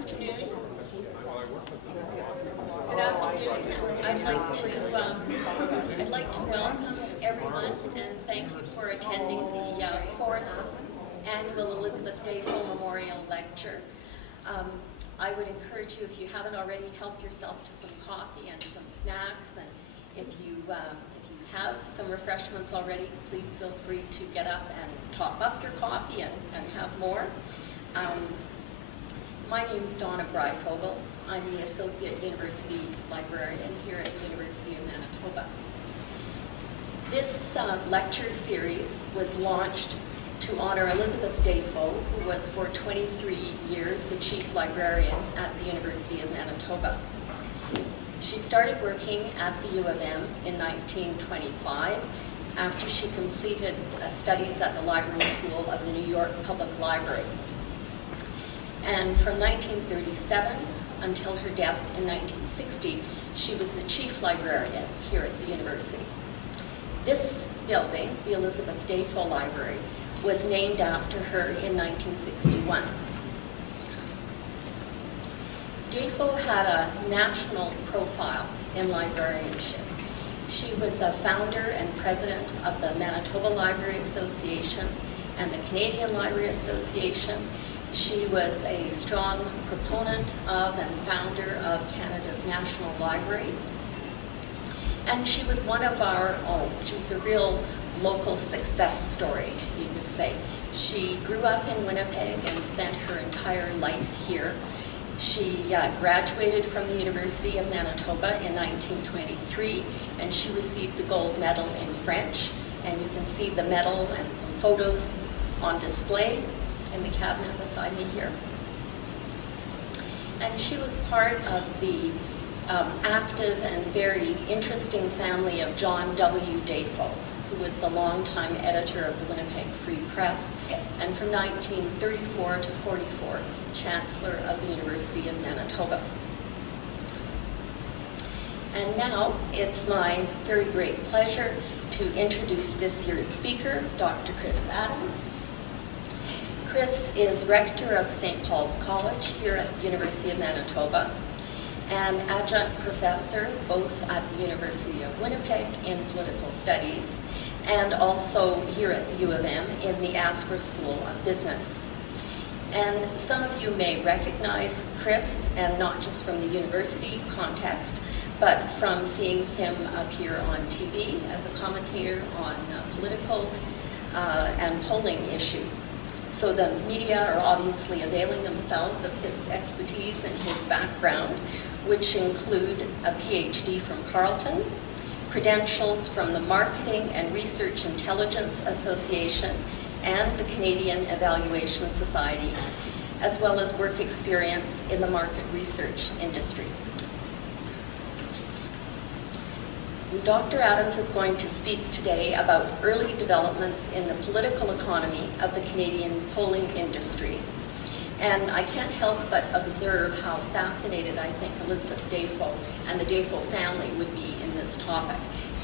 afternoon. Good afternoon. I'd like to welcome everyone and thank you for attending the fourth annual Elizabeth Dafoe Memorial Lecture. I would encourage you, if you haven't already, help yourself to some coffee and some snacks, and if you have some refreshments already, please feel free to get up and top up your coffee and have more. My name is Donna Breifogel. I'm the Associate University Librarian here at the University of Manitoba. This lecture series was launched to honor Elizabeth Dafoe, who was for 23 years the Chief Librarian at the University of Manitoba. She started working at the U of M in 1925 after she completed studies at the Library School of the New York Public Library. And from 1937 until her death in 1960, she was the Chief Librarian here at the university. This building, the Elizabeth Dafoe Library, was named after her in 1961. Dafoe had a national profile in librarianship. She was a founder and president of the Manitoba Library Association and the Canadian Library Association. She was a strong proponent of and founder of Canada's National Library. And she was one of our own. She was a real local success story, you could say. She grew up in Winnipeg and spent her entire life here. She graduated from the University of Manitoba in 1923, and she received the gold medal in French. And you can see the medal and some photos on display in the cabinet beside me here. And she was part of the active and very interesting family of John W. Dafoe, who was the longtime editor of the Winnipeg Free Press, and from 1934 to 44, Chancellor of the University of Manitoba. And now it's my very great pleasure to introduce this year's speaker, Dr. Chris Adams. Chris is rector of St. Paul's College here at the University of Manitoba, and adjunct professor both at the University of Winnipeg in political studies and also here at the U of M in the Asper School of Business. And some of you may recognize Chris, and not just from the university context, but from seeing him appear on TV as a commentator on political and polling issues. So the media are obviously availing themselves of his expertise and his background, which include a PhD from Carleton, credentials from the Marketing and Research Intelligence Association and the Canadian Evaluation Society, as well as work experience in the market research industry. Dr. Adams is going to speak today about early developments in the political economy of the Canadian polling industry. And I can't help but observe how fascinated I think Elizabeth Dafoe and the Dafoe family would be in this topic,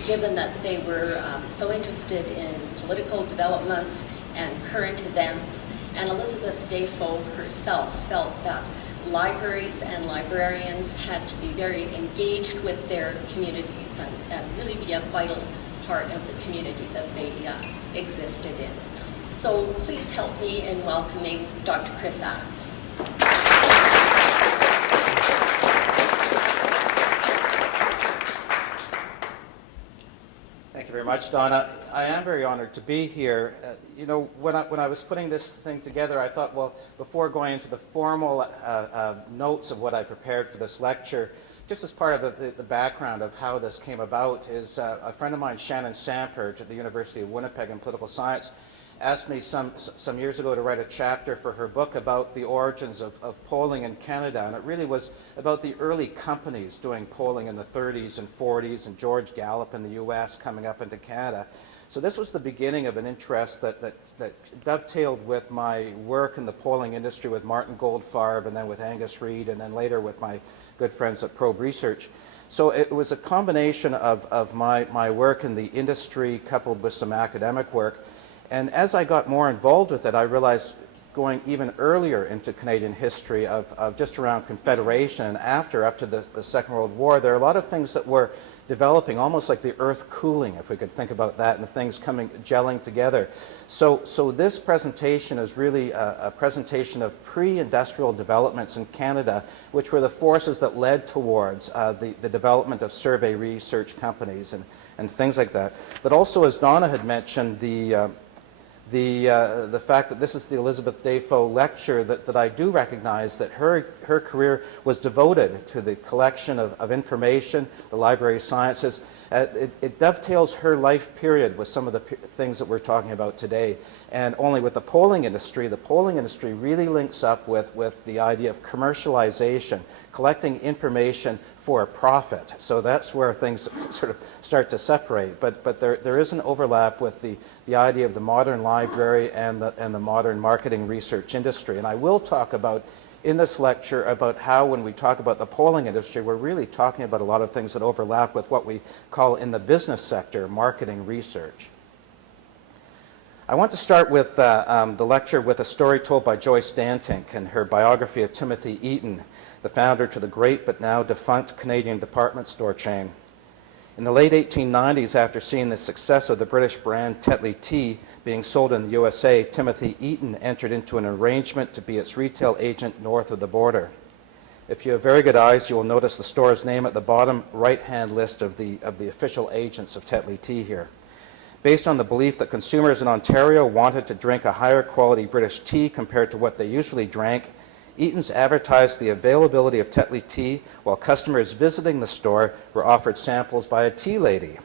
given that they were so interested in political developments and current events. And Elizabeth Dafoe herself felt that libraries and librarians had to be very engaged with their communities and really be a vital part of the community that they existed in. So please help me in welcoming Dr. Chris Adams. Thank you very much, Donna. I am very honored to be here. When I was putting this thing together, I thought, well, before going into the formal notes of what I prepared for this lecture, just as part of the background of how this came about, is a friend of mine, Shannon Sampert at the University of Winnipeg in political science, asked me some years ago to write a chapter for her book about the origins of polling in Canada, and it really was about the early companies doing polling in the 30s and 40s, and George Gallup in the US coming up into Canada. So this was the beginning of an interest that dovetailed with my work in the polling industry with Martin Goldfarb, and then with Angus Reid, and then later with my good friends at Probe Research. So it was a combination of my work in the industry coupled with some academic work. And as I got more involved with it, I realized going even earlier into Canadian history of just around Confederation and after, up to the Second World War, there are a lot of things that were developing, almost like the earth cooling, if we could think about that, and things gelling together. So this presentation is really a presentation of pre-industrial developments in Canada, which were the forces that led towards the development of survey research companies and things like that. But also, as Donna had mentioned, the fact that this is the Elizabeth Dafoe lecture, that I do recognize that her career was devoted to the collection of information, the library sciences. It dovetails her life period with some of the things that we're talking about today. And only with the polling industry really links up with the idea of commercialization, collecting information for a profit. So that's where things sort of start to separate. But there is an overlap with the idea of the modern library and the modern marketing research industry. And I will talk about in this lecture about how when we talk about the polling industry, we're really talking about a lot of things that overlap with what we call in the business sector marketing research. I want to start with the lecture with a story told by Joyce Dantink in her biography of Timothy Eaton, the founder to the great but now defunct Canadian department store chain. In the late 1890s, after seeing the success of the British brand Tetley Tea being sold in the USA, Timothy Eaton entered into an arrangement to be its retail agent north of the border. If you have very good eyes, you will notice the store's name at the bottom right-hand list of the official agents of Tetley Tea here. Based on the belief that consumers in Ontario wanted to drink a higher quality British tea compared to what they usually drank, Eaton's advertised the availability of Tetley tea while customers visiting the store were offered samples by a tea lady.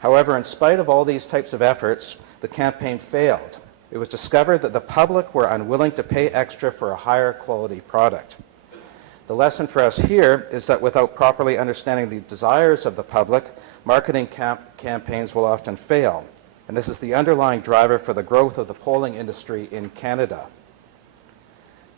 However, in spite of all these types of efforts, the campaign failed. It was discovered that the public were unwilling to pay extra for a higher quality product. The lesson for us here is that without properly understanding the desires of the public, marketing campaigns will often fail. And this is the underlying driver for the growth of the polling industry in Canada.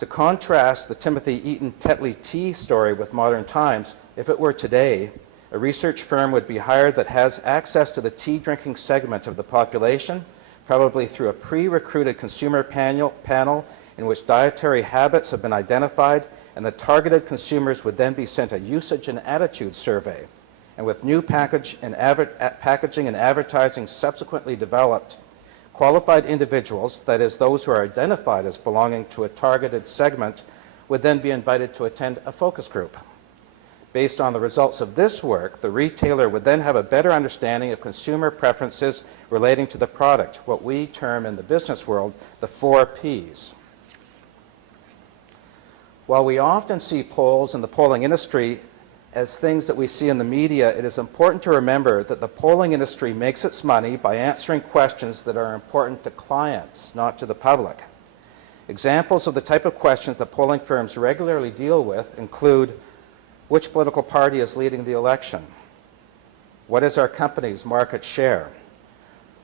To contrast the Timothy Eaton Tetley Tea story with modern times, if it were today, a research firm would be hired that has access to the tea drinking segment of the population, probably through a pre-recruited consumer panel in which dietary habits have been identified, and the targeted consumers would then be sent a usage and attitude survey. And with new packaging and advertising subsequently developed, qualified individuals, that is, those who are identified as belonging to a targeted segment, would then be invited to attend a focus group. Based on the results of this work, the retailer would then have a better understanding of consumer preferences relating to the product, what we term in the business world the 4 Ps. While we often see polls in the polling industry as things that we see in the media, it is important to remember that the polling industry makes its money by answering questions that are important to clients, not to the public. Examples of the type of questions that polling firms regularly deal with include: which political party is leading the election? What is our company's market share?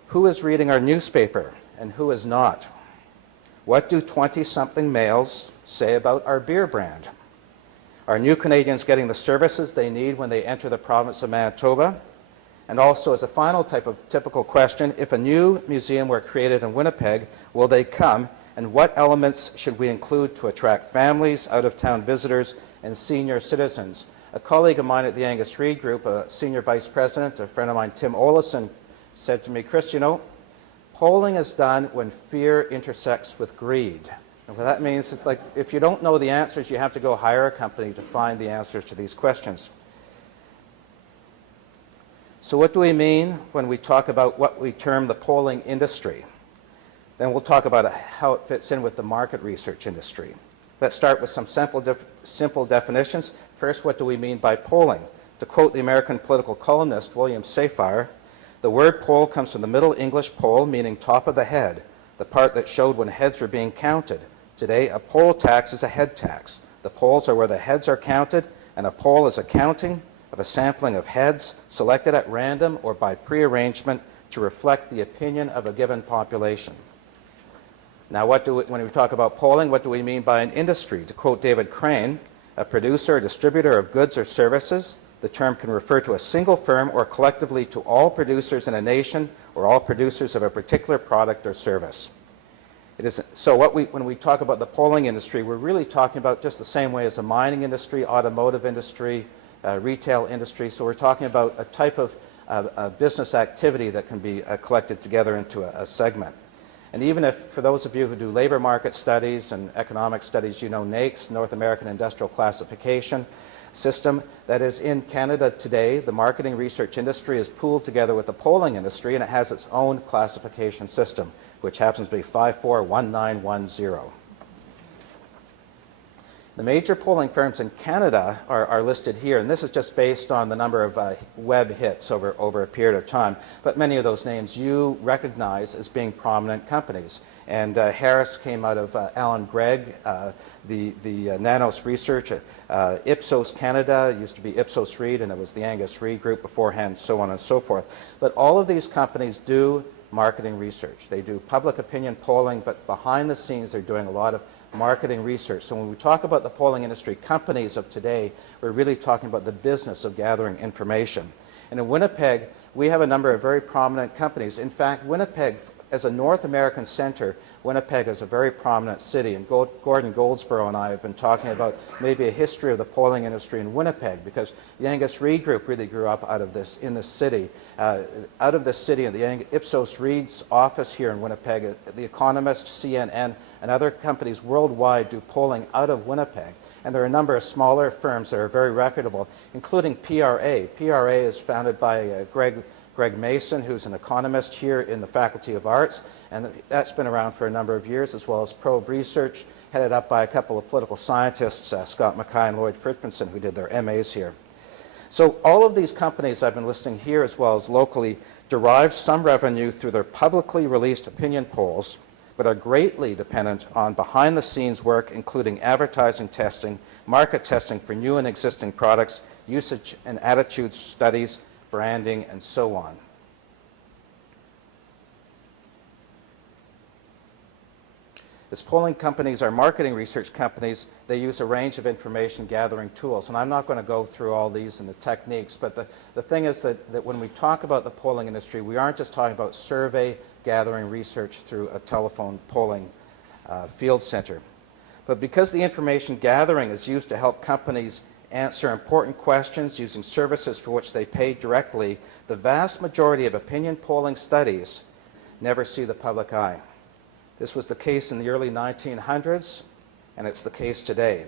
Who is reading our newspaper and who is not? What do 20-something males say about our beer brand? Are new Canadians getting the services they need when they enter the province of Manitoba? And also, as a final type of typical question, if a new museum were created in Winnipeg, will they come? And what elements should we include to attract families, out-of-town visitors, and senior citizens? A colleague of mine at the Angus Reid Group, a senior vice president, a friend of mine, Tim Olison, said to me, "Chris, you know, polling is done when fear intersects with greed." And what that means is, like, if you don't know the answers, you have to go hire a company to find the answers to these questions. So what do we mean when we talk about what we term the polling industry? Then we'll talk about how it fits in with the market research industry. Let's start with some simple definitions. First, what do we mean by polling? To quote the American political columnist William Safire, the word poll comes from the Middle English poll, meaning top of the head, the part that showed when heads were being counted. Today, a poll tax is a head tax. The polls are where the heads are counted, and a poll is a counting of a sampling of heads selected at random or by prearrangement to reflect the opinion of a given population. Now, when we talk about polling, what do we mean by an industry? To quote David Crane, a producer or distributor of goods or services, the term can refer to a single firm or collectively to all producers in a nation or all producers of a particular product or service. So when we talk about the polling industry, we're really talking about just the same way as the mining industry, automotive industry, retail industry. So we're talking about a type of business activity that can be collected together into a segment. And even if, for those of you who do labor market studies and economic studies, you know NAICS, North American Industrial Classification System, that is in Canada today, the marketing research industry is pooled together with the polling industry, and it has its own classification system, which happens to be 541910. The major polling firms in Canada are listed here, and this is just based on the number of web hits over a period of time. But many of those names you recognize as being prominent companies. And Harris came out of Alan Gregg, the Nanos Research. Ipsos Canada used to be Ipsos Reid, and it was the Angus Reid Group beforehand, so on and so forth. But all of these companies do marketing research. They do public opinion polling, but behind the scenes they're doing a lot of marketing research. So when we talk about the polling industry companies of today, we're really talking about the business of gathering information. And in Winnipeg, we have a number of very prominent companies. In fact, Winnipeg, as a North American center, Winnipeg is a very prominent city, and Gordon Goldsboro and I have been talking about maybe a history of the polling industry in Winnipeg, because the Angus Reid Group really grew up out of this, in this city. Out of this city, the Ipsos Reid's office here in Winnipeg, The Economist, CNN, and other companies worldwide do polling out of Winnipeg. And there are a number of smaller firms that are very reputable, including PRA. PRA is founded by Greg Mason, who's an economist here in the Faculty of Arts, and that's been around for a number of years, as well as Probe Research, headed up by a couple of political scientists, Scott Mackay and Lloyd Fridtmanson, who did their MAs here. So all of these companies I've been listing here, as well as locally, derive some revenue through their publicly released opinion polls, but are greatly dependent on behind-the-scenes work, including advertising testing, market testing for new and existing products, usage and attitude studies, branding, and so on. As polling companies are marketing research companies, they use a range of information gathering tools. And I'm not going to go through all these and the techniques, but the thing is that when we talk about the polling industry, we aren't just talking about survey gathering research through a telephone polling field center. But because the information gathering is used to help companies answer important questions using services for which they pay directly, the vast majority of opinion polling studies never see the public eye. This was the case in the early 1900s, and it's the case today.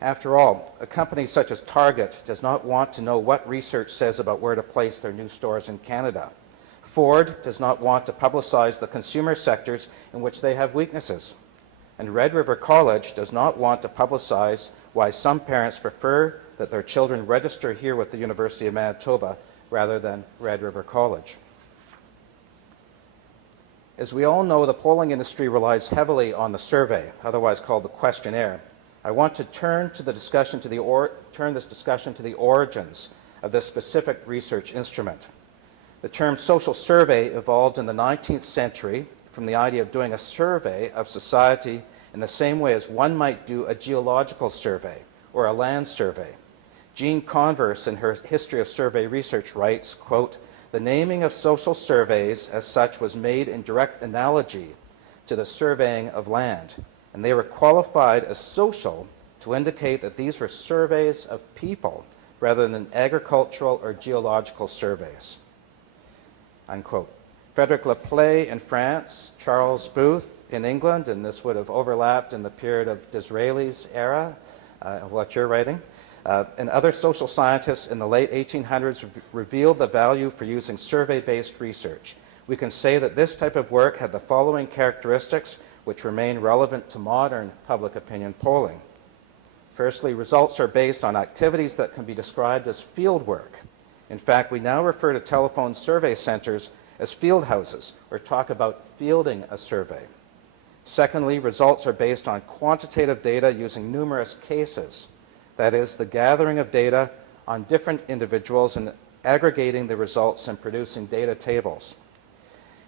After all, a company such as Target does not want to know what research says about where to place their new stores in Canada. Ford does not want to publicize the consumer sectors in which they have weaknesses. And Red River College does not want to publicize why some parents prefer that their children register here with the University of Manitoba rather than Red River College. As we all know, the polling industry relies heavily on the survey, otherwise called the questionnaire. I want to turn this discussion to the origins of this specific research instrument. The term social survey evolved in the 19th century from the idea of doing a survey of society in the same way as one might do a geological survey or a land survey. Jean Converse, in her History of Survey Research, writes, quote, "The naming of social surveys as such was made in direct analogy to the surveying of land, and they were qualified as social to indicate that these were surveys of people rather than agricultural or geological surveys." Unquote. Frederick Laplay in France, Charles Booth in England, and this would have overlapped in the period of Disraeli's era, of what you're writing, and other social scientists in the late 1800s revealed the value for using survey-based research. We can say that this type of work had the following characteristics which remain relevant to modern public opinion polling. Firstly, results are based on activities that can be described as field work. In fact, we now refer to telephone survey centers as field houses, or talk about fielding a survey. Secondly, results are based on quantitative data using numerous cases. That is, the gathering of data on different individuals and aggregating the results and producing data tables.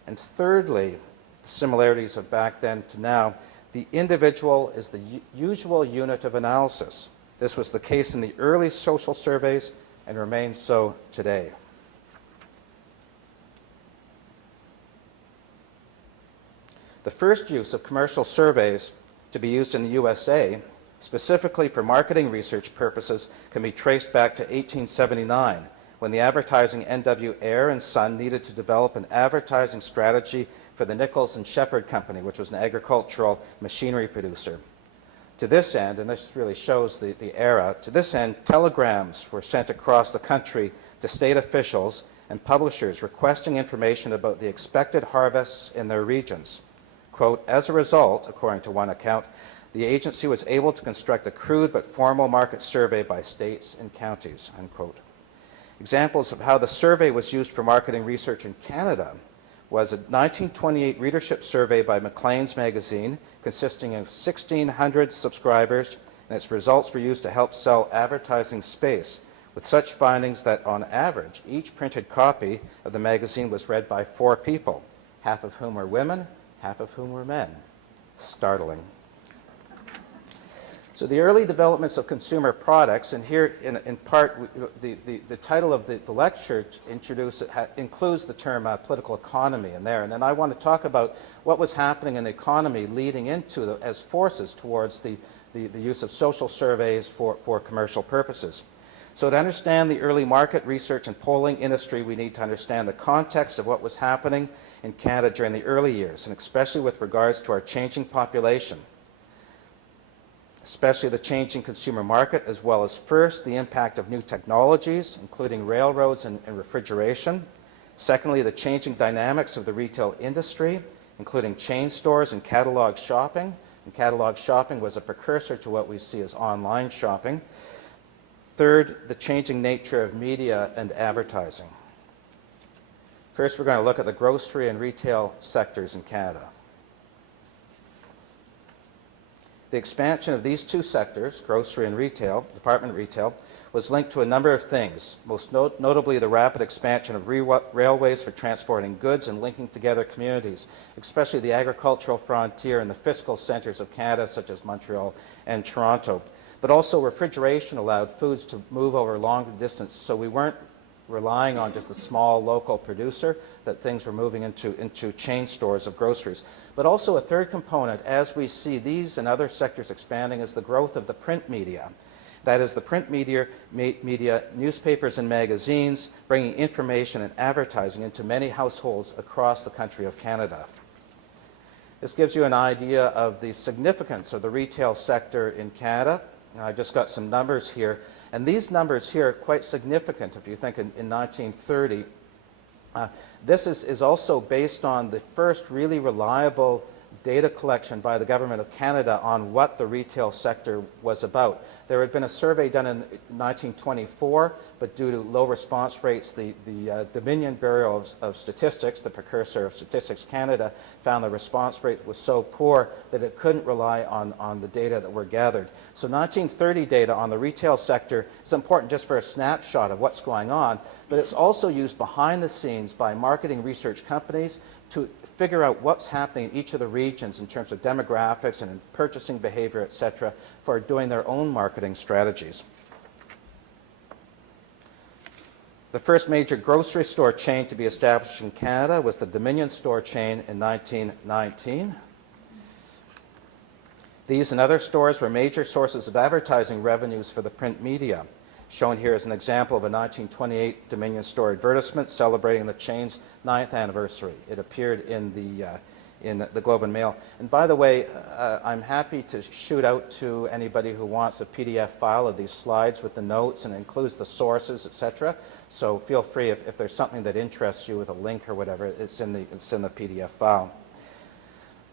And thirdly, the similarities of back then to now, the individual is the usual unit of analysis. This was the case in the early social surveys and remains so today. The first use of commercial surveys to be used in the USA, specifically for marketing research purposes, can be traced back to 1879, when the advertising N.W. Ayer and Son needed to develop an advertising strategy for the Nichols and Shepard Company, which was an agricultural machinery producer. To this end, and this really shows the era, to this end, telegrams were sent across the country to state officials and publishers requesting information about the expected harvests in their regions. Quote, as a result, according to one account, the agency was able to construct a crude but formal market survey by states and counties, unquote. Examples of how the survey was used for marketing research in Canada was a 1928 readership survey by Maclean's magazine consisting of 1,600 subscribers, and its results were used to help sell advertising space, with such findings that, on average, each printed copy of the magazine was read by 4 people, half of whom were women, half of whom were men. Startling. So the early developments of consumer products, and here in part the title of the lecture includes the term political economy in there, and then I want to talk about what was happening in the economy leading into as forces towards the use of social surveys for commercial purposes. So to understand the early market research and polling industry, we need to understand the context of what was happening in Canada during the early years, and especially with regards to our changing population, especially the changing consumer market, as well as first, the impact of new technologies, including railroads and refrigeration. Secondly, the changing dynamics of the retail industry, including chain stores and catalog shopping. And catalog shopping was a precursor to what we see as online shopping. Third, the changing nature of media and advertising. First, we're going to look at the grocery and retail sectors in Canada. The expansion of these two sectors, grocery and retail, department retail, was linked to a number of things, most notably the rapid expansion of railways for transporting goods and linking together communities, especially the agricultural frontier and the fiscal centres of Canada, such as Montreal and Toronto. But also refrigeration allowed foods to move over longer distance, so we weren't relying on just a small local producer, that things were moving into chain stores of groceries. But also a third component, as we see these and other sectors expanding, is the growth of the print media. That is, the print media, newspapers and magazines, bringing information and advertising into many households across the country of Canada. This gives you an idea of the significance of the retail sector in Canada. I just got some numbers here, and these numbers here are quite significant if you think in 1930. This is also based on the first really reliable data collection by the Government of Canada on what the retail sector was about. There had been a survey done in 1924, but due to low response rates, the Dominion Bureau of Statistics, the precursor of Statistics Canada, found the response rate was so poor that it couldn't rely on the data that were gathered. So 1930 data on the retail sector is important just for a snapshot of what's going on, but it's also used behind the scenes by marketing research companies to figure out what's happening in each of the regions in terms of demographics and in purchasing behavior, etc., for doing their own marketing strategies. The first major grocery store chain to be established in Canada was the Dominion store chain in 1919. These and other stores were major sources of advertising revenues for the print media. Shown here is an example of a 1928 Dominion store advertisement celebrating the chain's 9th anniversary. It appeared in the Globe and Mail. And by the way, I'm happy to shoot out to anybody who wants a PDF file of these slides with the notes, and includes the sources, etc. So feel free, if there's something that interests you with a link or whatever, it's in the PDF file.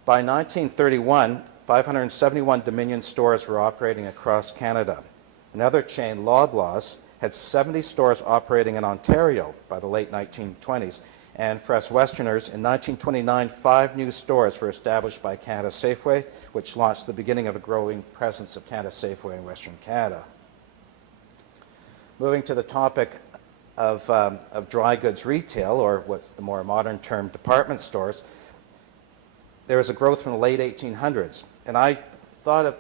By 1931, 571 Dominion stores were operating across Canada. Another chain, Loblaws, had 70 stores operating in Ontario by the late 1920s. And for us Westerners, in 1929, 5 new stores were established by Canada Safeway, which launched the beginning of a growing presence of Canada Safeway in Western Canada. Moving to the topic of dry goods retail, or what's the more modern term, department stores, there was a growth from the late 1800s. And I thought of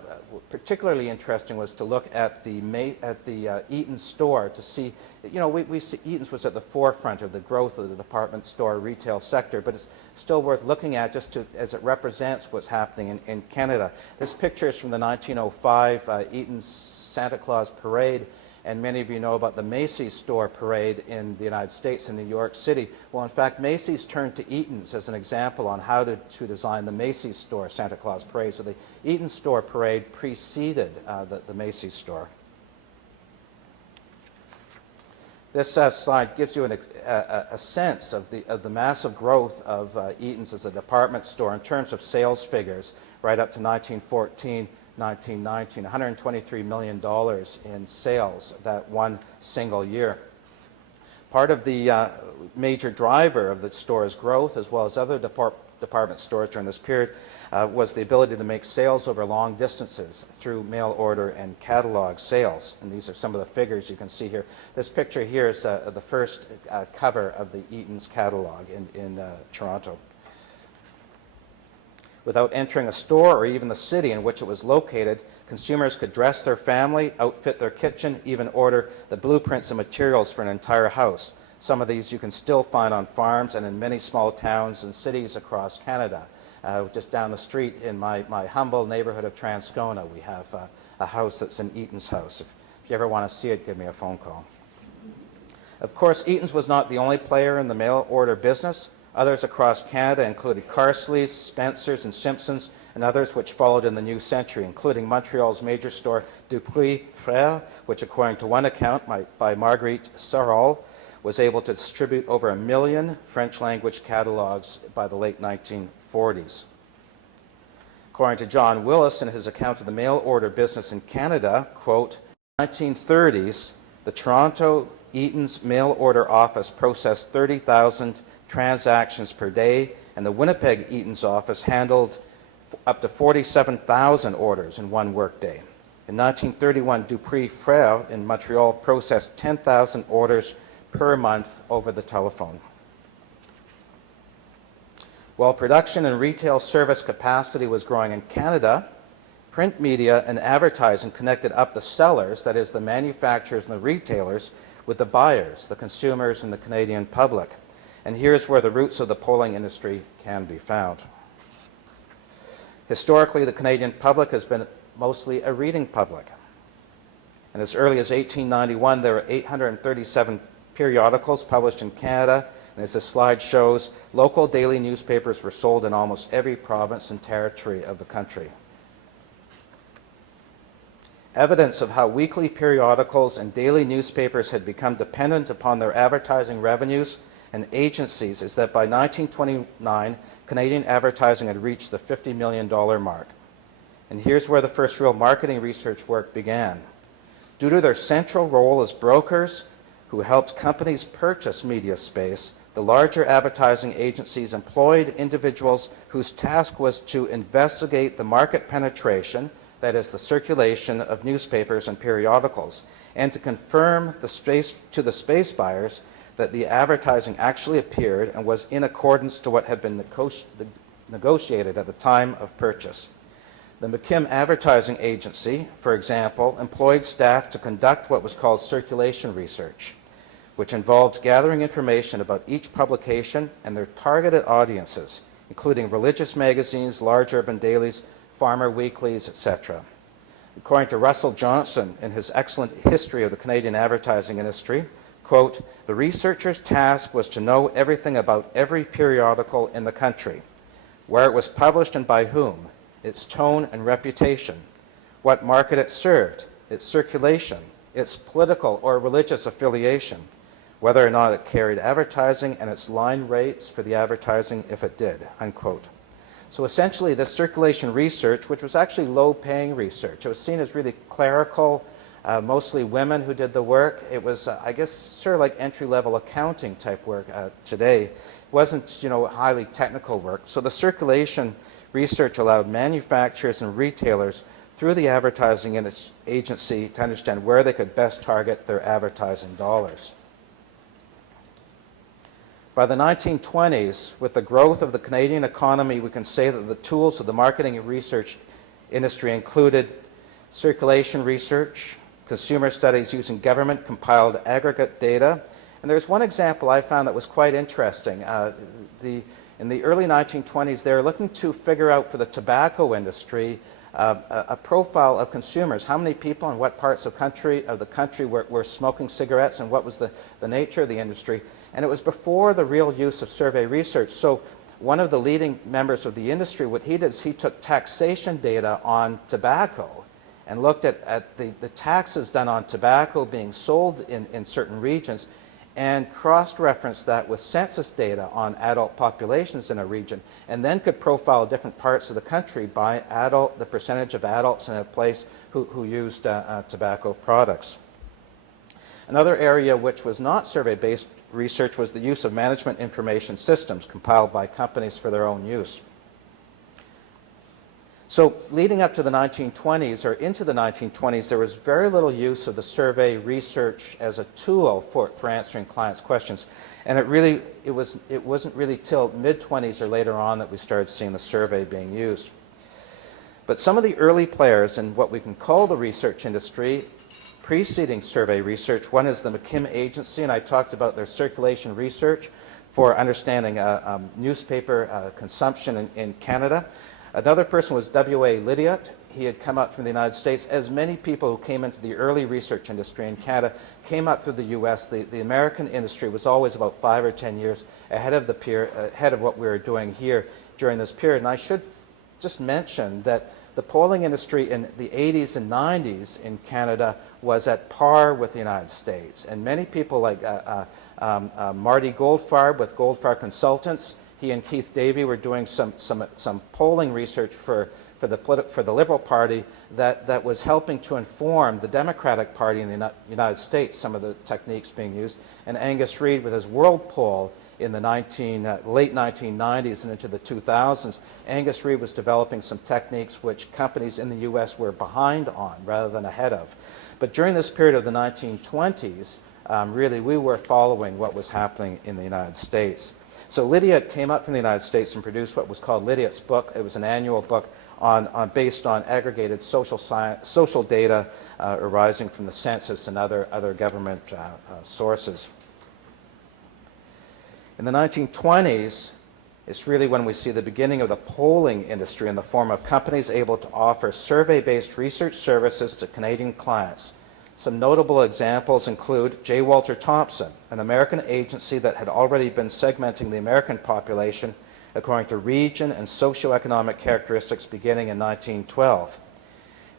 particularly interesting was to look at the Eaton's store to see, you know, we see Eaton's was at the forefront of the growth of the department store retail sector, but it's still worth looking at just as it represents what's happening in Canada. This picture is from the 1905 Eaton's Santa Claus Parade. And many of you know about the Macy's store parade in the United States in New York City. Well, in fact, Macy's turned to Eaton's as an example on how to design the Macy's store Santa Claus parade. So the Eaton's store parade preceded the Macy's store. This slide gives you a sense of the massive growth of Eaton's as a department store in terms of sales figures right up to 1914. 1919, $123 million in sales that one single year. Part of the major driver of the store's growth, as well as other department stores during this period, was the ability to make sales over long distances through mail order and catalog sales. And these are some of the figures you can see here. This picture here is the first cover of the Eaton's catalog in Toronto. Without entering a store or even the city in which it was located, consumers could dress their family, outfit their kitchen, even order the blueprints and materials for an entire house. Some of these you can still find on farms and in many small towns and cities across Canada. Just down the street in my humble neighborhood of Transcona, we have a house that's an Eaton's house. If you ever want to see it, give me a phone call. Of course, Eaton's was not the only player in the mail order business. Others across Canada included Carsley's, Spencer's, and Simpson's, and others which followed in the new century, including Montreal's major store Dupuis Frères, which, according to one account by Marguerite Sorel, was able to distribute over 1 million French-language catalogs by the late 1940s. According to John Willis in his account of the mail order business in Canada, quote, in the 1930s, the Toronto Eaton's mail order office processed 30,000 transactions per day, and the Winnipeg Eaton's office handled up to 47,000 orders in one workday. In 1931, Dupuis Frères in Montreal processed 10,000 orders per month over the telephone. While production and retail service capacity was growing in Canada, print media and advertising connected up the sellers, that is the manufacturers and the retailers, with the buyers, the consumers, and the Canadian public. And here's where the roots of the polling industry can be found. Historically, the Canadian public has been mostly a reading public. And as early as 1891, there were 837 periodicals published in Canada. And as this slide shows, local daily newspapers were sold in almost every province and territory of the country. Evidence of how weekly periodicals and daily newspapers had become dependent upon their advertising revenues and agencies is that by 1929, Canadian advertising had reached the $50 million mark. And here's where the first real marketing research work began. Due to their central role as brokers who helped companies purchase media space, the larger advertising agencies employed individuals whose task was to investigate the market penetration, that is, the circulation of newspapers and periodicals, and to confirm to the space buyers that the advertising actually appeared and was in accordance to what had been negotiated at the time of purchase. The McKim Advertising Agency, for example, employed staff to conduct what was called circulation research, which involved gathering information about each publication and their targeted audiences, including religious magazines, large urban dailies, farmer weeklies, etc. According to Russell Johnson in his excellent history of the Canadian advertising industry, quote, the researcher's task was to know everything about every periodical in the country, where it was published and by whom, its tone and reputation, what market it served, its circulation, its political or religious affiliation, whether or not it carried advertising, and its line rates for the advertising if it did, unquote. So essentially this circulation research, which was actually low-paying research, it was seen as really clerical, mostly women who did the work. It was, I guess, sort of like entry-level accounting type work today. It wasn't, highly technical work. So the circulation research allowed manufacturers and retailers through the advertising agency to understand where they could best target their advertising dollars. By the 1920s, with the growth of the Canadian economy, we can say that the tools of the marketing and research Industry included circulation research, consumer studies using government-compiled aggregate data. And there's one example I found that was quite interesting. In the early 1920s, they were looking to figure out for the tobacco industry a profile of consumers, how many people in what parts of the country were smoking cigarettes and what was the nature of the industry. And it was before the real use of survey research. So one of the leading members of the industry, what he did is he took taxation data on tobacco and looked at the taxes done on tobacco being sold in certain regions and cross-referenced that with census data on adult populations in a region, and then could profile different parts of the country by the percentage of adults in a place who used tobacco products. Another area which was not survey-based research was the use of management information systems compiled by companies for their own use. So leading up to the 1920s or into the 1920s, there was very little use of the survey research as a tool for answering clients' questions. And it wasn't really till mid-20s or later on that we started seeing the survey being used. But some of the early players in what we can call the research industry preceding survey research, one is the McKim Agency, and I talked about their circulation research for understanding newspaper consumption in Canada. Another person was W.A. Lydiot. He had come up from the United States. As many people who came into the early research industry in Canada came up through the U.S., the American industry was always about 5 or 10 years ahead of what we were doing here during this period. And I should just mention that the polling industry in the 80s and 90s in Canada was at par with the United States. And many people like Marty Goldfarb with Goldfarb Consultants, he and Keith Davey were doing some polling research for the Liberal Party that was helping to inform the Democratic Party in the United States, some of the techniques being used. And Angus Reid with his World Poll in the late 1990s and into the 2000s, Angus Reid was developing some techniques which companies in the U.S. were behind on rather than ahead of. But during this period of the 1920s, really we were following what was happening in the United States. So Lydiot came up from the United States and produced what was called Lydiot's book. It was an annual book based on aggregated social data arising from the census and other government sources. In the 1920s, it's really when we see the beginning of the polling industry in the form of companies able to offer survey-based research services to Canadian clients. Some notable examples include J. Walter Thompson, an American agency that had already been segmenting the American population according to region and socioeconomic characteristics beginning in 1912.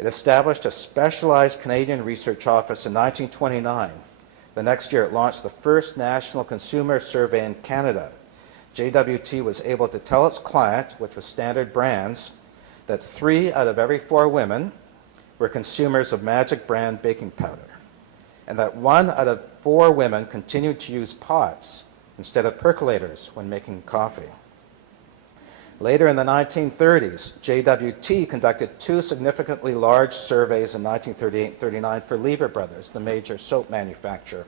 It established a specialized Canadian research office in 1929. The next year, it launched the first national consumer survey in Canada. JWT was able to tell its client, which was Standard Brands, that 3 out of every 4 women were consumers of Magic brand baking powder, and that 1 out of 4 women continued to use pots instead of percolators when making coffee. Later in the 1930s, JWT conducted 2 significantly large surveys in 1938 and 39 for Lever Brothers, the major soap manufacturer.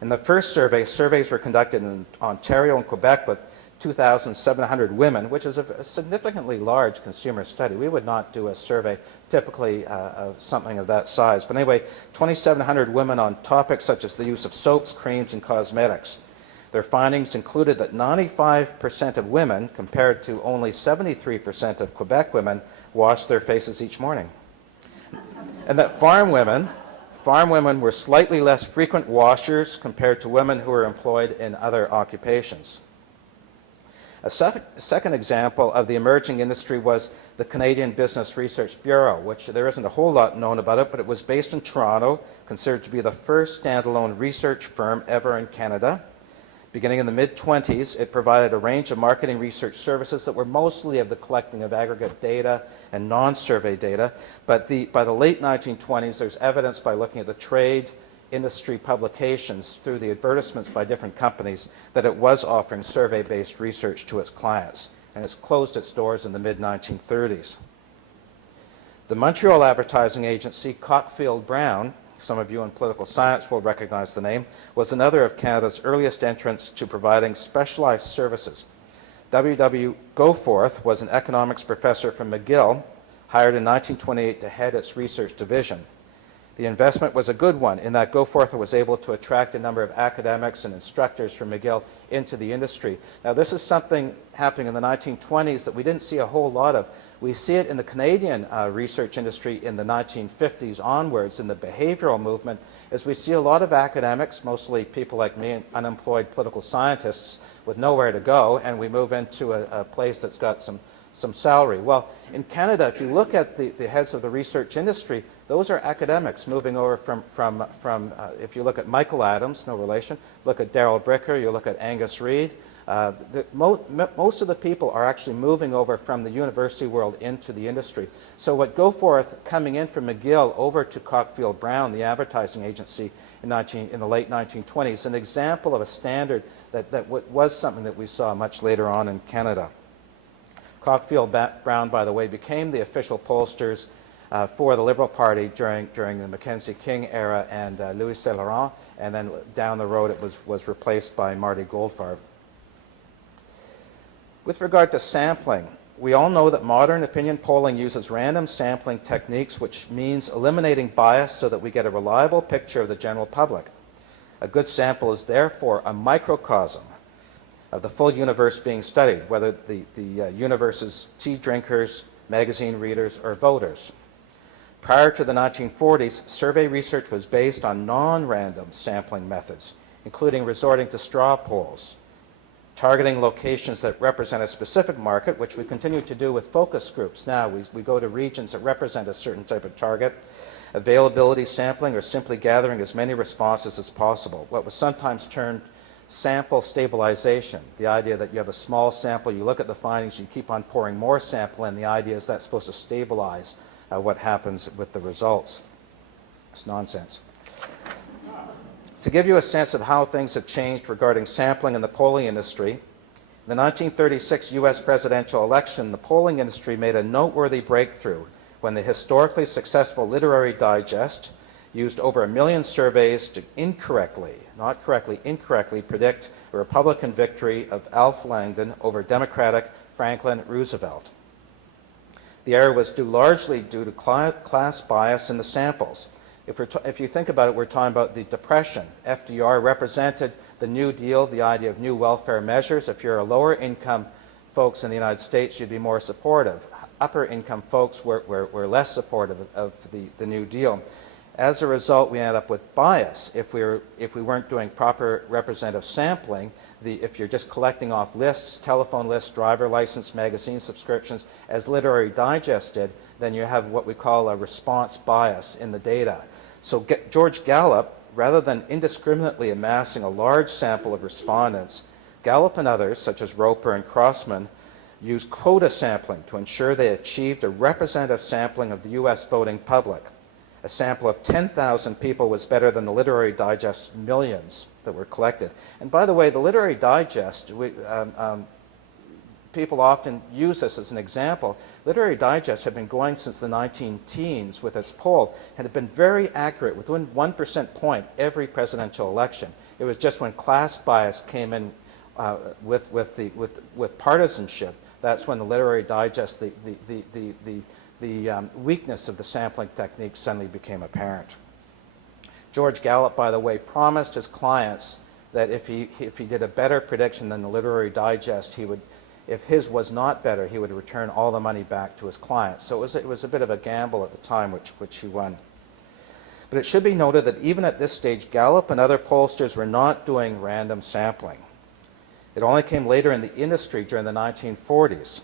In the first survey, surveys were conducted in Ontario and Quebec with 2,700 women, which is a significantly large consumer study. We would not do a survey typically of something of that size. But anyway, 2,700 women on topics such as the use of soaps, creams, and cosmetics. Their findings included that 95% of women, compared to only 73% of Quebec women, washed their faces each morning. And that farm women were slightly less frequent washers compared to women who were employed in other occupations. A second example of the emerging industry was the Canadian Business Research Bureau, which there isn't a whole lot known about it, but it was based in Toronto, considered to be the first standalone research firm ever in Canada. Beginning in the mid-20s, it provided a range of marketing research services that were mostly of the collecting of aggregate data and non-survey data. But by the late 1920s, there's evidence by looking at the trade industry publications through the advertisements by different companies that it was offering survey-based research to its clients, and it's closed its doors in the mid-1930s. The Montreal advertising agency, Cockfield Brown, some of you in political science will recognize the name, was another of Canada's earliest entrants to providing specialized services. W.W. Goforth was an economics professor from McGill hired in 1928 to head its research division. The investment was a good one in that Goforth was able to attract a number of academics and instructors from McGill into the industry. Now, this is something happening in the 1920s that we didn't see a whole lot of. We see it in the Canadian research industry in the 1950s onwards in the behavioral movement, as we see a lot of academics, mostly people like me, unemployed political scientists with nowhere to go, and we move into a place that's got some salary. Well, in Canada, if you look at the heads of the research industry, those are academics moving over from if you look at Michael Adams, no relation, look at Darrell Bricker, you look at Angus Reid, most of the people are actually moving over from the university world into the industry. So what Goforth coming in from McGill over to Cockfield Brown, the advertising agency in the late 1920s, an example of a standard that was something that we saw much later on in Canada. Cockfield Brown, by the way, became the official pollsters for the Liberal Party during the Mackenzie King era and Louis Saint Laurent, and then down the road it was replaced by Marty Goldfarb. With regard to sampling, we all know that modern opinion polling uses random sampling techniques, which means eliminating bias so that we get a reliable picture of the general public. A good sample is therefore a microcosm of the full universe being studied, whether the universe is tea drinkers, magazine readers, or voters. Prior to the 1940s, survey research was based on non-random sampling methods, including resorting to straw polls, targeting locations that represent a specific market, which we continue to do with focus groups. Now we go to regions that represent a certain type of target, availability sampling, or simply gathering as many responses as possible. What was sometimes termed sample stabilization, the idea that you have a small sample, you look at the findings, you keep on pouring more sample in, the idea is that's supposed to stabilize what happens with the results. It's nonsense. To give you a sense of how things have changed regarding sampling in the polling industry, in the 1936 U.S. presidential election, the polling industry made a noteworthy breakthrough when the historically successful Literary Digest used over 1 million surveys to incorrectly, not correctly, incorrectly predict a Republican victory of Alf Langdon over Democratic Franklin Roosevelt. The error was largely due to class bias in the samples. If you think about it, we're talking about the Depression. FDR represented the New Deal, the idea of new welfare measures. If you're a lower income folks in the United States, you'd be more supportive. Upper income folks were less supportive of the New Deal. As a result, we ended up with bias. If we weren't doing proper representative sampling, if you're just collecting off lists, telephone lists, driver license, magazine subscriptions, as Literary Digest did, then you have what we call a response bias in the data. So George Gallup, rather than indiscriminately amassing a large sample of respondents, Gallup and others, such as Roper and Crossman, used quota sampling to ensure they achieved a representative sampling of the U.S. voting public. A sample of 10,000 people was better than the Literary Digest millions that were collected. And by the way, the Literary Digest, people often use this as an example. Literary Digest had been going since the 19-teens with its poll and had been very accurate, within 1% point every presidential election. It was just when class bias came in with partisanship, that's when the Literary Digest, the weakness of the sampling technique suddenly became apparent. George Gallup, by the way, promised his clients that if he did a better prediction than the Literary Digest, he would, if his was not better, he would return all the money back to his clients. So it was a bit of a gamble at the time, which he won. But it should be noted that even at this stage, Gallup and other pollsters were not doing random sampling. It only came later in the industry during the 1940s.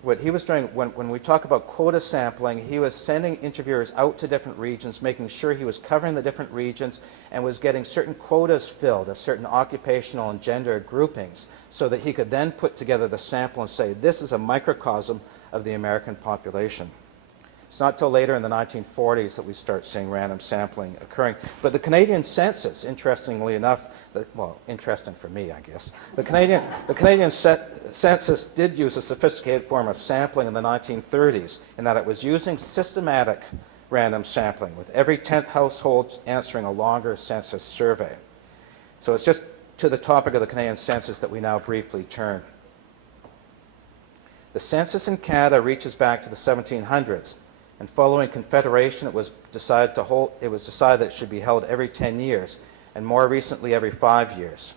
What he was doing, when we talk about quota sampling, he was sending interviewers out to different regions, making sure he was covering the different regions and was getting certain quotas filled of certain occupational and gender groupings so that he could then put together the sample and say, this is a microcosm of the American population. It's not till later in the 1940s that we start seeing random sampling occurring. But the Canadian census, interestingly enough, well, interesting for me, I guess, the Canadian census did use a sophisticated form of sampling in the 1930s in that it was using systematic random sampling, with every 10th household answering a longer census survey. So it's just to the topic of the Canadian census that we now briefly turn. The census in Canada reaches back to the 1700s, and following Confederation, it was decided that it should be held every 10 years, and more recently every 5 years.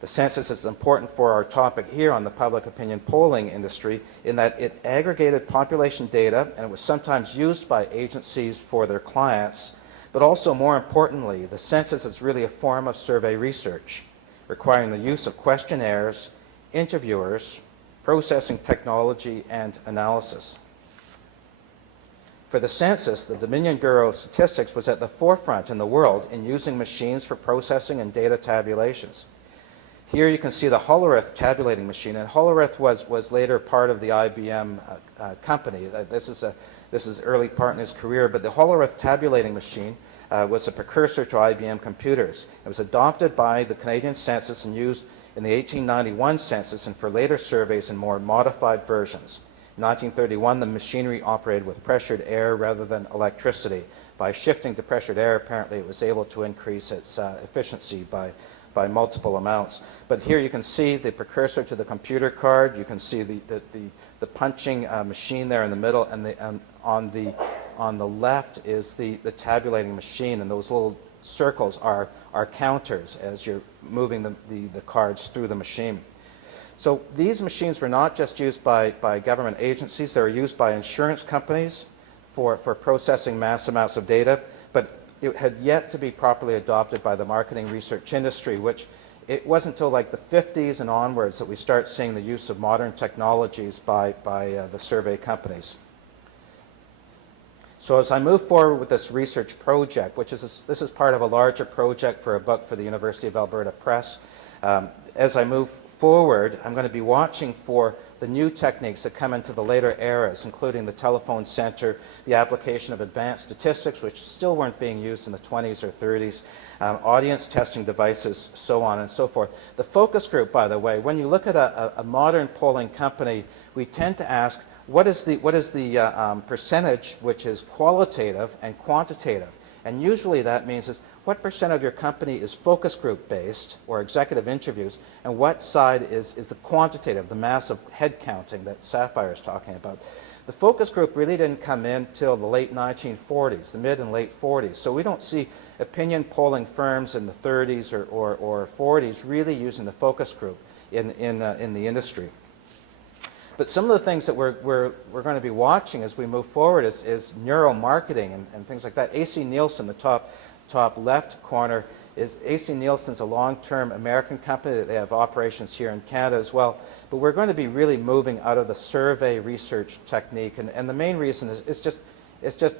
The census is important for our topic here on the public opinion polling industry in that it aggregated population data, and it was sometimes used by agencies for their clients, but also more importantly, the census is really a form of survey research, requiring the use of questionnaires, interviewers, processing technology, and analysis. For the census, the Dominion Bureau of Statistics was at the forefront in the world in using machines for processing and data tabulations. Here you can see the Hollerith tabulating machine, and Hollerith was later part of the IBM company. This is early part in his career, but the Hollerith tabulating machine was a precursor to IBM computers. It was adopted by the Canadian Census and used in the 1891 census and for later surveys in more modified versions. In 1931, the machinery operated with pressured air rather than electricity. By shifting to pressured air, apparently it was able to increase its efficiency by multiple amounts. But here you can see the precursor to the computer card. You can see the punching machine there in the middle, and on the left is the tabulating machine, and those little circles are counters as you're moving the cards through the machine. So these machines were not just used by government agencies, they were used by insurance companies for processing mass amounts of data, but it had yet to be properly adopted by the marketing research industry, which it wasn't until like the 50s and onwards that we start seeing the use of modern technologies by the survey companies. So as I move forward with this research project, this is part of a larger project for a book for the University of Alberta Press, as I move forward, I'm going to be watching for the new techniques that come into the later eras, including the telephone center, the application of advanced statistics, which still weren't being used in the 20s or 30s, audience testing devices, so on and so forth. The focus group, by the way, when you look at a modern polling company, we tend to ask, what is the percentage which is qualitative and quantitative? And usually that means is what percent of your company is focus group based or executive interviews, and what side is the quantitative, the massive head counting that Sapphire is talking about. The focus group really didn't come in till the late 1940s, the mid and late 40s. So we don't see opinion polling firms in the 30s or 40s really using the focus group in the industry. But some of the things that we're going to be watching as we move forward is neuromarketing and things like that. AC Nielsen, the top left corner, is AC Nielsen's a long-term American company. They have operations here in Canada as well. But we're going to be really moving out of the survey research technique. And the main reason is it's just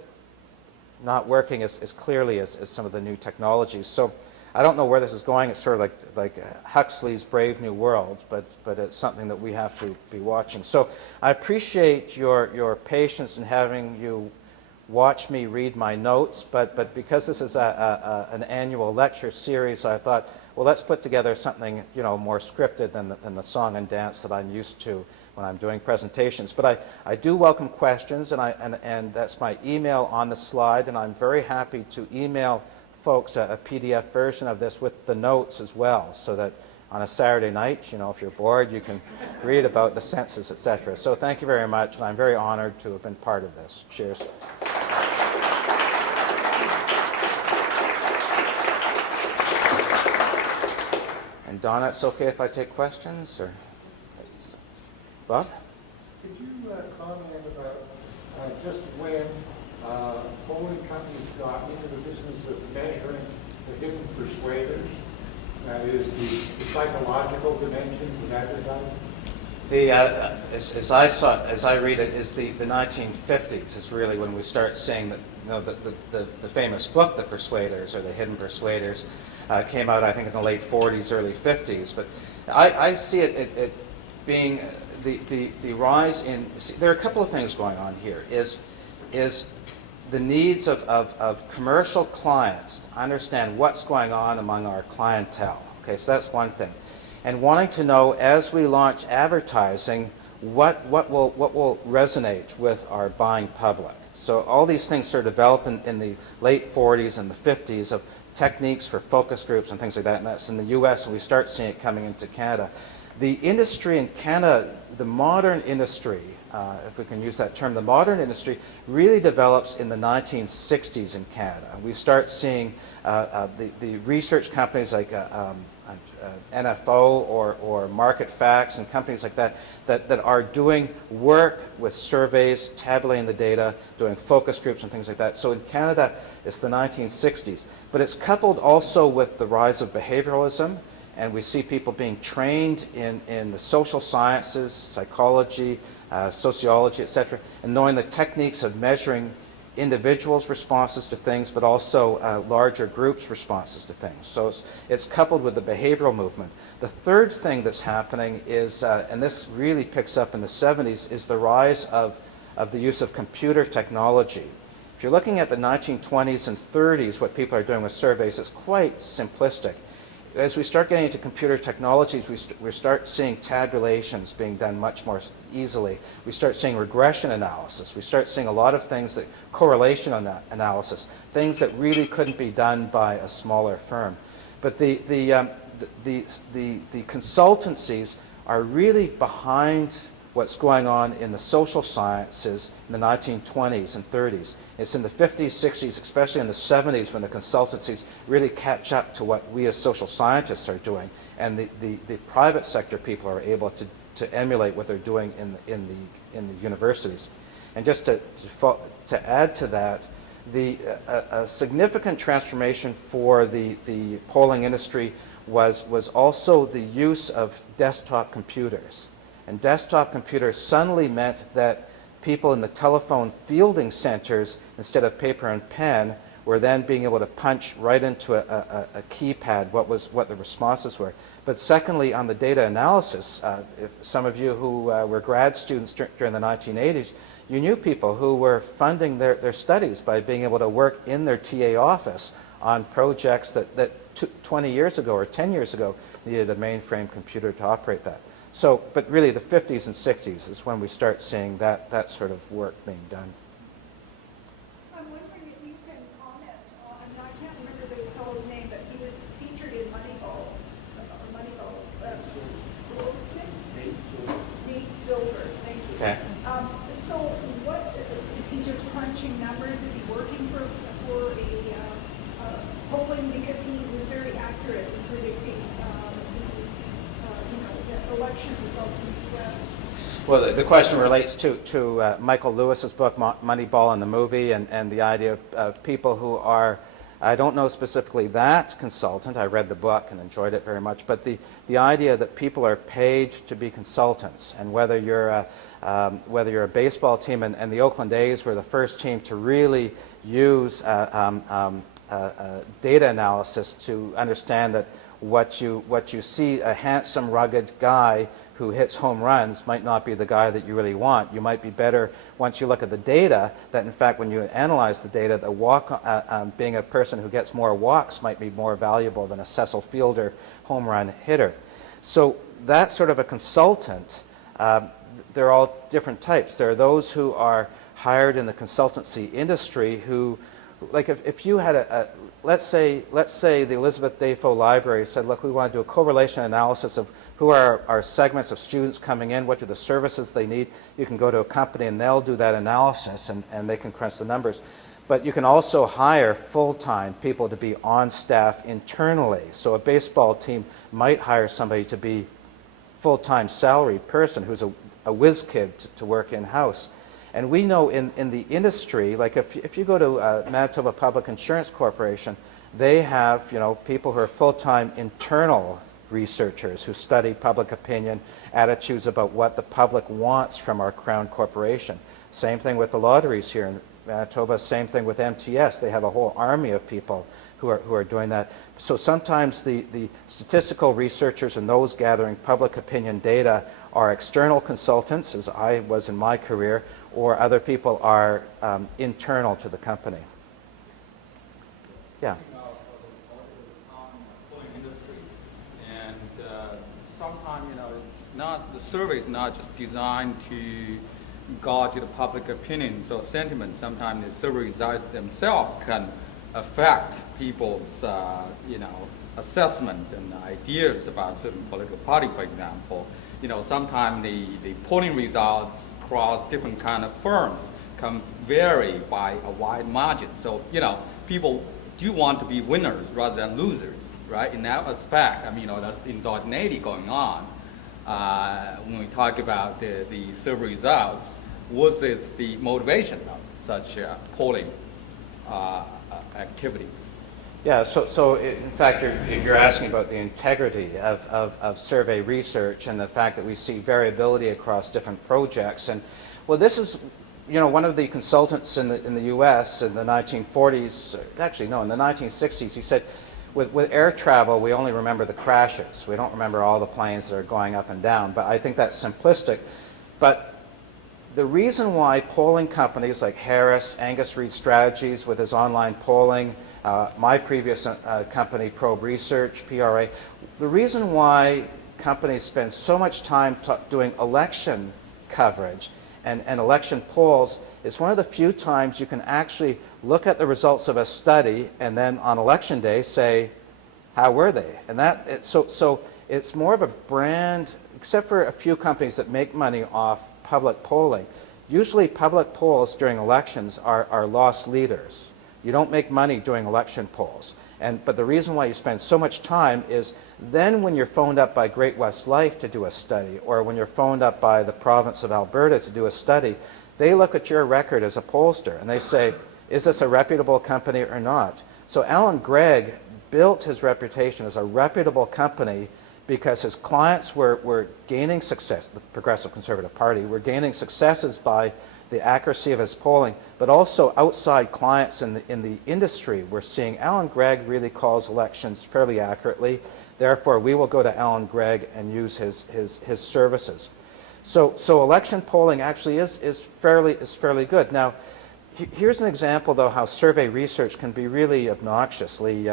not working as clearly as some of the new technologies. So I don't know where this is going. It's sort of like Huxley's Brave New World, but it's something that we have to be watching. So I appreciate your patience in having you watch me read my notes, but because this is an annual lecture series, I thought, well, let's put together something more scripted than the song and dance that I'm used to when I'm doing presentations. But I do welcome questions, and that's my email on the slide, and I'm very happy to email folks a PDF version of this with the notes as well, so that on a Saturday night, if you're bored, you can read about the census, etc. So thank you very much, and I'm very honored to have been part of this. Cheers. And Donna, it's okay if I take questions, or Bob? Could you comment about just when polling companies got into the business of measuring the hidden persuaders, that is, the psychological dimensions of advertising? As I read it, is the 1950s is really when we start seeing that the famous book, The Persuaders, or The Hidden Persuaders, came out, I think, in the late 40s, early 50s. But I see it being the rise in. There are a couple of things going on here. Is the needs of commercial clients to understand what's going on among our clientele. Okay, so that's one thing. And wanting to know, as we launch advertising, what will resonate with our buying public. So all these things sort of develop in the late 40s and the 50s of techniques for focus groups and things like that, and that's in the US, and we start seeing it coming into Canada. The industry in Canada, the modern industry, if we can use that term, the modern industry really develops in the 1960s in Canada. We start seeing the research companies like NFO or Market Facts and companies like that are doing work with surveys, tabulating the data, doing focus groups and things like that. So in Canada, it's the 1960s. But it's coupled also with the rise of behavioralism, and we see people being trained in the social sciences, psychology, sociology, etc., and knowing the techniques of measuring individuals' responses to things, but also larger groups' responses to things. So it's coupled with the behavioral movement. The third thing that's happening is, and this really picks up in the 70s, is the rise of the use of computer technology. If you're looking at the 1920s and 30s, what people are doing with surveys is quite simplistic. As we start getting into computer technologies, we start seeing tabulations being done much more easily. We start seeing regression analysis. We start seeing a lot of things that correlation analysis, things that really couldn't be done by a smaller firm. But the consultancies are really behind what's going on in the social sciences in the 1920s and 30s. It's in the 50s, 60s, especially in the 70s when the consultancies really catch up to what we as social scientists are doing, and the private sector people are able to emulate what they're doing in the universities. And just to add to that, a significant transformation for the polling industry was also the use of desktop computers. And desktop computers suddenly meant that people in the telephone fielding centers, instead of paper and pen, were then being able to punch right into a keypad what the responses were. But secondly, on the data analysis, if some of you who were grad students during the 1980s, you knew people who were funding their studies by being able to work in their TA office on projects that 20 years ago or 10 years ago needed a mainframe computer to operate that. So, but really the 50s and 60s is when we start seeing that sort of work being done. I'm wondering if you can comment on, I can't remember the fellow's name, but he was featured in Moneyball's, Nate Silver, thank you. Okay. So what, is he just crunching numbers? Is he working for polling, because he was very accurate in predicting the election results in the U.S.? Well, the question relates to Michael Lewis's book, Moneyball, and the movie, and the idea of people who are, I don't know specifically that consultant, I read the book and enjoyed it very much, but the idea that people are paid to be consultants, and whether you're a baseball team, and the Oakland A's were the first team to really use data analysis to understand that what you see, a handsome, rugged guy who hits home runs might not be the guy that you really want. You might be better, once you look at the data, that in fact when you analyze the data, being a person who gets more walks might be more valuable than a Cecil Fielder home run hitter. So that sort of a consultant, they're all different types. There are those who are hired in the consultancy industry who, like if you had let's say the Elizabeth Dafoe Library said, look, we want to do a correlation analysis of who are our segments of students coming in, what are the services they need. You can go to a company and they'll do that analysis and they can crunch the numbers. But you can also hire full-time people to be on staff internally. So a baseball team might hire somebody to be full-time salaried person who's a whiz kid to work in-house. And we know in the industry, like if you go to Manitoba Public Insurance Corporation, they have people who are full-time internal researchers who study public opinion, attitudes about what the public wants from our Crown Corporation. Same thing with the lotteries here in Manitoba, same thing with MTS. They have a whole army of people who are doing that. So sometimes the statistical researchers and those gathering public opinion data are external consultants, as I was in my career, or other people are internal to the company. Yeah. Sometimes, it's not, the survey is not just designed to gauge the public opinions or sentiment. Sometimes the survey results themselves can affect people's, assessment and ideas about certain political party, for example, sometimes the polling results across different kind of firms can vary by a wide margin. So, people do want to be winners rather than losers, right? In that aspect, that's endogeneity going on. When we talk about the survey results, what is the motivation of such polling activities? Yeah, so in fact, you're asking about the integrity of survey research and the fact that we see variability across different projects. And well, this is, one of the consultants in the U.S. in the 1940s, actually no, in the 1960s, he said, with air travel, we only remember the crashes. We don't remember all the planes that are going up and down. But I think that's simplistic. But the reason why polling companies like Harris, Angus Reid Strategies with his online polling, my previous company, Probe Research, PRA, the reason why companies spend so much time doing election coverage and election polls is one of the few times you can actually look at the results of a study and then on election day say, how were they? And so it's more of a brand, except for a few companies that make money off public polling. Usually public polls during elections are loss leaders. You don't make money doing election polls. But the reason why you spend so much time is then when you're phoned up by Great West Life to do a study, or when you're phoned up by the province of Alberta to do a study, they look at your record as a pollster and they say, is this a reputable company or not? So Alan Gregg built his reputation as a reputable company because his clients were gaining success, the Progressive Conservative Party, were gaining successes by the accuracy of his polling, but also outside clients in the industry were seeing Alan Gregg really calls elections fairly accurately. Therefore, we will go to Alan Gregg and use his services. So election polling actually is fairly good. Now, here's an example, though, how survey research can be really obnoxiously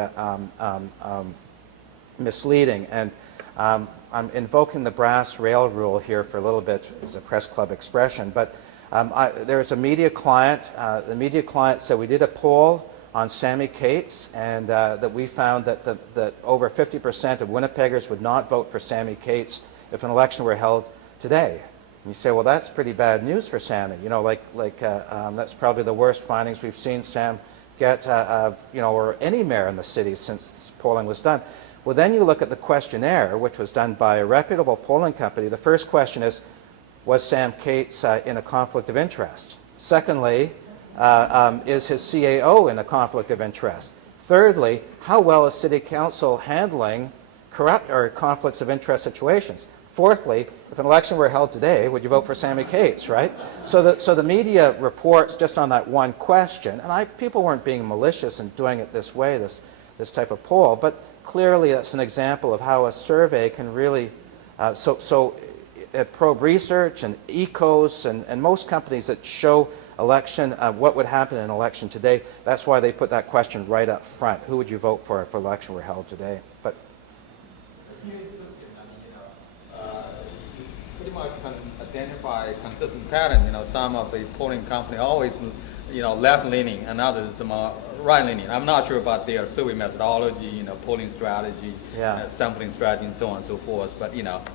misleading. And I'm invoking the brass rail rule here for a little bit as a press club expression, but there's a media client. The media client said we did a poll on Sammy Cates, and that we found that over 50% of Winnipeggers would not vote for Sammy Cates if an election were held today. And you say, well, that's pretty bad news for Sammy. That's probably the worst findings we've seen Sam get, or any mayor in the city since polling was done. Well, then you look at the questionnaire, which was done by a reputable polling company. The first question is, was Sam Cates in a conflict of interest? Secondly, is his CAO in a conflict of interest? Thirdly, how well is City Council handling corrupt or conflicts of interest situations? Fourthly, if an election were held today, would you vote for Sammy Cates, right? So the media reports just on that one question, and people weren't being malicious in doing it this way, this type of poll, but clearly that's an example of how a survey can really, at Probe Research and Ecos and most companies that show election, what would happen in an election today, that's why they put that question right up front. Who would you vote for if an election were held today? But It's really interesting. You pretty much can identify a consistent pattern. Some of the polling company always, left-leaning, and others more right-leaning. I'm not sure about their survey methodology, polling strategy, sampling strategy, and so on and so forth. But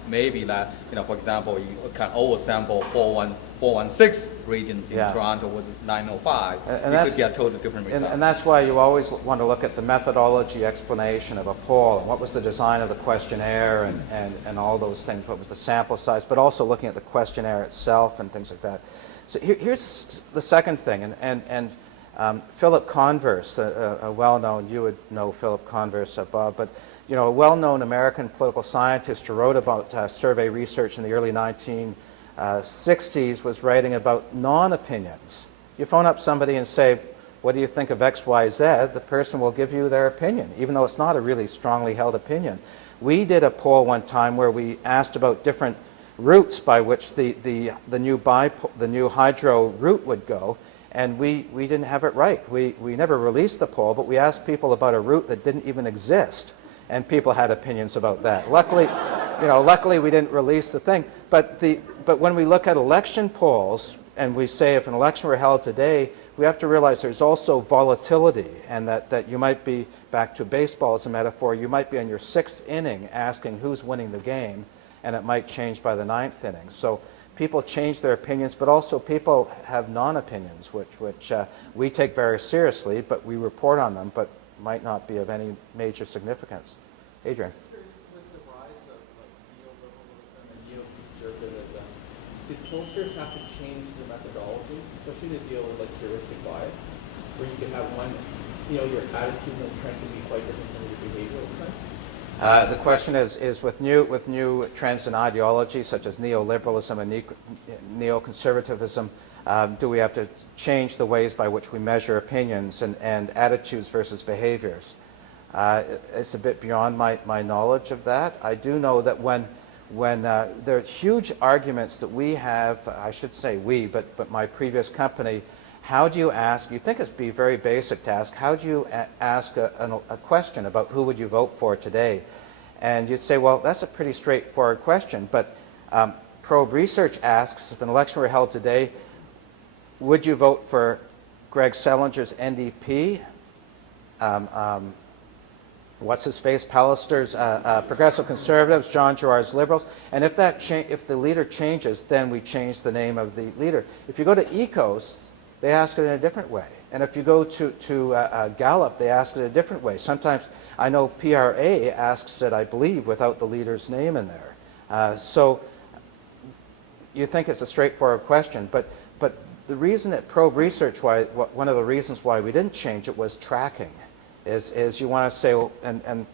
maybe that, for example, you can oversample 416 regions in Toronto versus 905. And you could get totally different results. And that's why you always want to look at the methodology explanation of a poll and what was the design of the questionnaire and all those things. What was the sample size? But also looking at the questionnaire itself and things like that. So here's the second thing, and Phillip Converse, a well-known, you would know Phillip Converse, Bob, but a well-known American political scientist who wrote about survey research in the early 1960s was writing about non-opinions. You phone up somebody and say, what do you think of X, Y, Z? The person will give you their opinion, even though it's not a really strongly held opinion. We did a poll one time where we asked about different routes by which the new hydro route would go, and we didn't have it right. We never released the poll, but we asked people about a route that didn't even exist, and people had opinions about that. Luckily we didn't release the thing. But when we look at election polls, and we say if an election were held today, we have to realize there's also volatility, and that you might be, back to baseball as a metaphor, you might be in your 6th inning asking who's winning the game, and it might change by the 9th inning. So people change their opinions, but also people have non-opinions, which we take very seriously, but we report on them, but might not be of any major significance. Adrian. With the rise of neoliberalism and neoconservatism, did pollsters have to change their methodology, especially to deal with heuristic bias, where you could have one, your attitude and trend can be quite different from your behavior over time? The question is with new trends in ideology such as neoliberalism and neoconservatism, do we have to change the ways by which we measure opinions and attitudes versus behaviors? It's a bit beyond my knowledge of that. I do know that when there are huge arguments that we have, I should say we, but my previous company, how do you ask, you think it'd be very basic to ask, how do you ask a question about who would you vote for today? And you'd say, well, that's a pretty straightforward question, but Probe Research asks, if an election were held today, would you vote for Greg Selinger's NDP, what's his face, Pallister's Progressive Conservatives, John Gerard's Liberals, and if the leader changes, then we change the name of the leader. If you go to ECOS, they ask it in a different way. And if you go to Gallup, they ask it a different way. Sometimes, I know PRA asks it, I believe, without the leader's name in there. So you think it's a straightforward question, but the reason at Probe Research, one of the reasons why we didn't change it was tracking. Is you want to say, well, and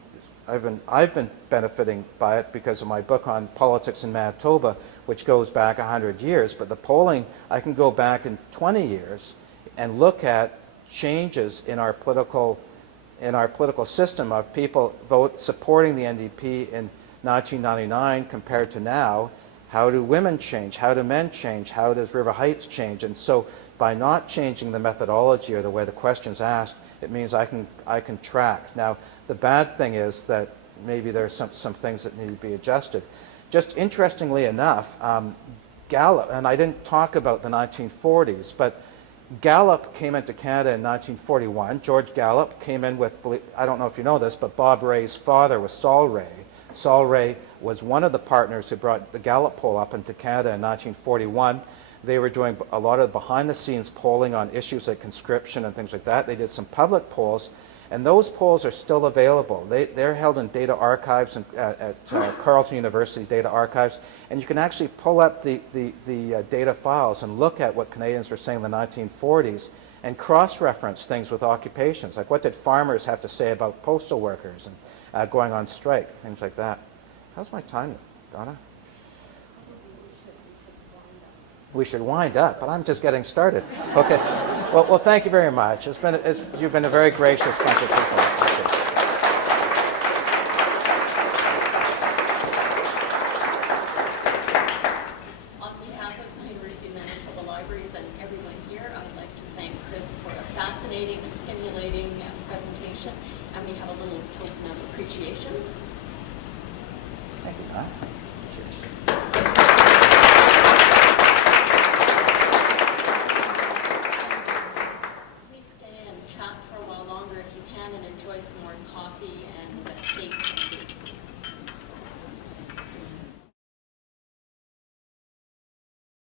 I've been benefiting by it because of my book on politics in Manitoba, which goes back 100 years, but the polling, I can go back in 20 years and look at changes in our political system of people supporting the NDP in 1999 compared to now. How do women change? How do men change? How does River Heights change? And so by not changing the methodology or the way the question's asked, it means I can track. Now, the bad thing is that maybe there's some things that need to be adjusted. Just interestingly enough, Gallup, and I didn't talk about the 1940s, but Gallup came into Canada in 1941. George Gallup came in with, I don't know if you know this, but Bob Rae's father was Saul Rae. Saul Rae was one of the partners who brought the Gallup poll up into Canada in 1941. They were doing a lot of behind-the-scenes polling on issues like conscription and things like that. They did some public polls, and those polls are still available. They're held in data archives at Carleton University Data Archives, and you can actually pull up the data files and look at what Canadians were saying in the 1940s and cross-reference things with occupations, like what did farmers have to say about postal workers and going on strike, things like that. How's my time, Donna? We should wind up, but I'm just getting started. Okay. Well, thank you very much. You've been a very gracious bunch of people. Thank you. On behalf of the University of Manitoba Libraries and everyone here, I'd like to thank Chris for a fascinating and stimulating presentation, and we have a little token of appreciation. Thank you, Matt. Cheers. Please stay and chat for a while longer if you can, and enjoy some more coffee and cake and food.